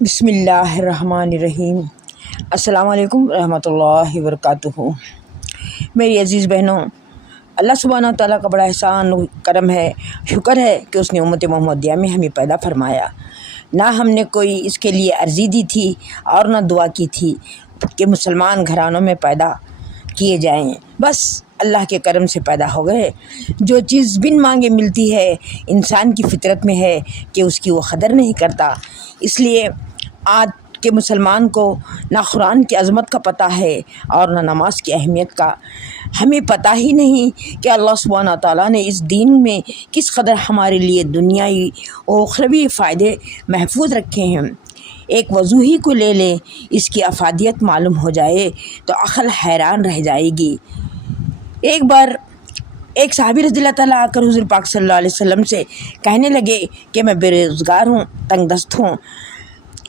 بسم اللہ الرحمن الرحیم۔ السلام علیکم رحمۃ اللہ وبرکاتہ۔ میری عزیز بہنوں، اللہ سبحانہ تعالیٰ کا بڑا احسان و کرم ہے، شکر ہے کہ اس نے امت محمدیہ میں ہمیں پیدا فرمایا۔ نہ ہم نے کوئی اس کے لیے عرضی دی تھی اور نہ دعا کی تھی کہ مسلمان گھرانوں میں پیدا کیے جائیں، بس اللہ کے کرم سے پیدا ہو گئے۔ جو چیز بن مانگے ملتی ہے، انسان کی فطرت میں ہے کہ اس کی وہ قدر نہیں کرتا۔ اس لیے آج کے مسلمان کو نہ قرآن کی عظمت کا پتہ ہے اور نہ نماز کی اہمیت کا۔ ہمیں پتہ ہی نہیں کہ اللہ سبحانہ تعالیٰ نے اس دین میں کس قدر ہمارے لیے دنیائی و اخروی فائدے محفوظ رکھے ہیں۔ ایک وضو ہی کو لے لیں، اس کی افادیت معلوم ہو جائے تو عقل حیران رہ جائے گی۔ ایک بار ایک صحابی رضی اللہ تعالیٰ آ کر حضور پاک صلی اللہ علیہ وسلم سے کہنے لگے کہ میں بے روزگار ہوں، تنگ دست ہوں،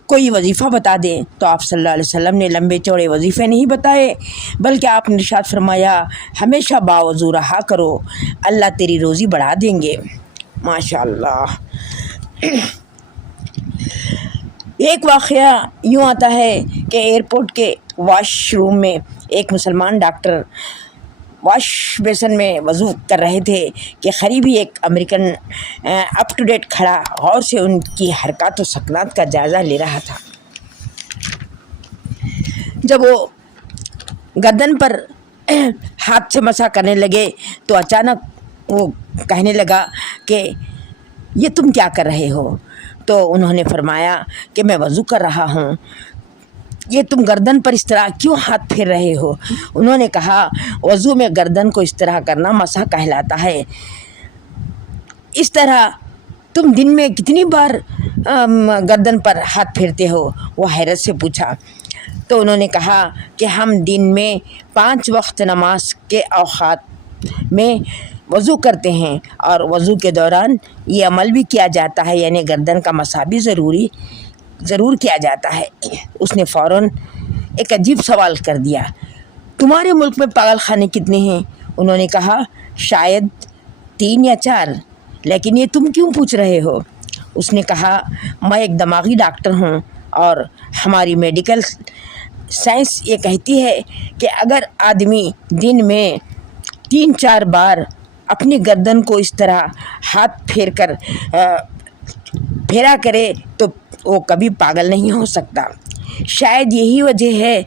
کوئی وظیفہ بتا دیں۔ تو آپ صلی اللہ علیہ وسلم نے لمبے چوڑے وظیفے نہیں بتائے، بلکہ آپ نے ارشاد فرمایا ہمیشہ باوضو رہا کرو، اللہ تیری روزی بڑھا دیں گے۔ ماشاء اللہ۔ ایک واقعہ یوں آتا ہے کہ ایئرپورٹ کے واش روم میں ایک مسلمان ڈاکٹر واش بیسن میں وضو کر رہے تھے کہ قریبی ایک امریکن اپ ٹو ڈیٹ کھڑا غور سے ان کی حرکات و سکنات کا جائزہ لے رہا تھا۔ جب وہ گردن پر ہاتھ سے مسح کرنے لگے تو اچانک وہ کہنے لگا کہ یہ تم کیا کر رہے ہو؟ تو انہوں نے فرمایا کہ میں وضو کر رہا ہوں۔ یہ تم گردن پر اس طرح کیوں ہاتھ پھیر رہے ہو؟ انہوں نے کہا وضو میں گردن کو اس طرح کرنا مسح کہلاتا ہے۔ اس طرح تم دن میں کتنی بار گردن پر ہاتھ پھیرتے ہو؟ وہ حیرت سے پوچھا۔ تو انہوں نے کہا کہ ہم دن میں 5 وقت نماز کے اوقات میں وضو کرتے ہیں اور وضو کے دوران یہ عمل بھی کیا جاتا ہے، یعنی گردن کا مسح بھی ضرور کیا جاتا ہے۔ اس نے فوراً ایک عجیب سوال کر دیا، تمہارے ملک میں پاگل خانے کتنے ہیں؟ انہوں نے کہا شاید 3 یا 4، لیکن یہ تم کیوں پوچھ رہے ہو؟ اس نے کہا میں ایک دماغی ڈاکٹر ہوں اور ہماری میڈیکل سائنس یہ کہتی ہے کہ اگر آدمی دن میں 3-4 بار اپنی گردن کو اس طرح ہاتھ پھیرا کرے تو وہ کبھی پاگل نہیں ہو سکتا۔ شاید یہی وجہ ہے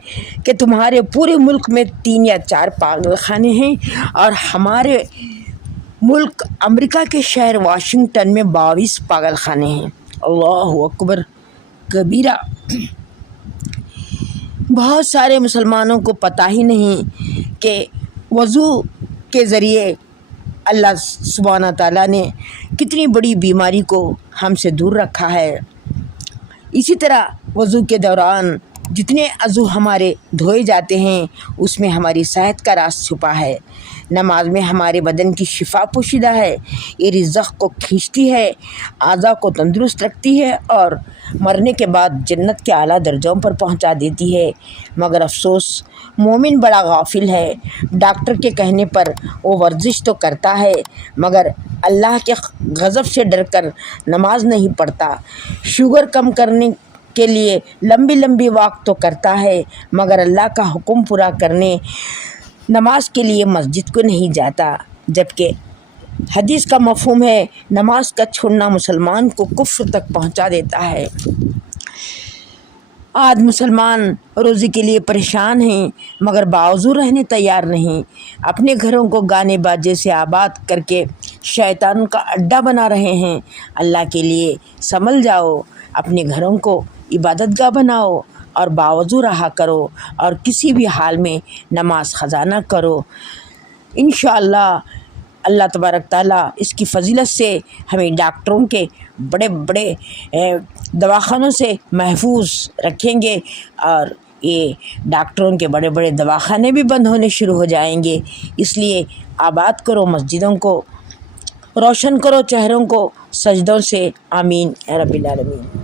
کہ تمہارے پورے ملک میں 3 یا 4 پاگل خانے ہیں اور ہمارے ملک امریکہ کے شہر واشنگٹن میں 22 پاگل خانے ہیں۔ اللہ اکبر کبیرہ۔ بہت سارے مسلمانوں کو پتہ ہی نہیں کہ وضو کے ذریعے اللہ سبحانہ تعالیٰ نے کتنی بڑی بیماری کو ہم سے دور رکھا ہے۔ اسی طرح وضو کے دوران جتنے عضو ہمارے دھوئے جاتے ہیں اس میں ہماری صحت کا راز چھپا ہے۔ نماز میں ہمارے بدن کی شفا پوشیدہ ہے، یہ رزق کو کھینچتی ہے، اعضاء کو تندرست رکھتی ہے اور مرنے کے بعد جنت کے اعلیٰ درجوں پر پہنچا دیتی ہے۔ مگر افسوس مومن بڑا غافل ہے، ڈاکٹر کے کہنے پر وہ ورزش تو کرتا ہے مگر اللہ کے غضب سے ڈر کر نماز نہیں پڑھتا، شوگر کم کرنے کے لیے لمبی واک تو کرتا ہے مگر اللہ کا حکم پورا کرنے نماز کے لیے مسجد کو نہیں جاتا، جبکہ حدیث کا مفہوم ہے نماز کا چھوڑنا مسلمان کو کفر تک پہنچا دیتا ہے۔ آج مسلمان روزی کے لیے پریشان ہیں مگر باوضو رہنے تیار نہیں، اپنے گھروں کو گانے باجے سے آباد کر کے شیطان کا اڈا بنا رہے ہیں۔ اللہ کے لیے سنبھل جاؤ، اپنے گھروں کو عبادت گاہ بناؤ اور باوضو رہا کرو اور کسی بھی حال میں نماز قضا نہ کرو۔ انشاءاللہ اللہ تبارک تعالیٰ اس کی فضیلت سے ہمیں ڈاکٹروں کے بڑے دواخانوں سے محفوظ رکھیں گے اور یہ ڈاکٹروں کے بڑے دواخانے بھی بند ہونے شروع ہو جائیں گے۔ اس لیے آباد کرو مسجدوں کو، روشن کرو چہروں کو سجدوں سے، آمین یا رب العالمین۔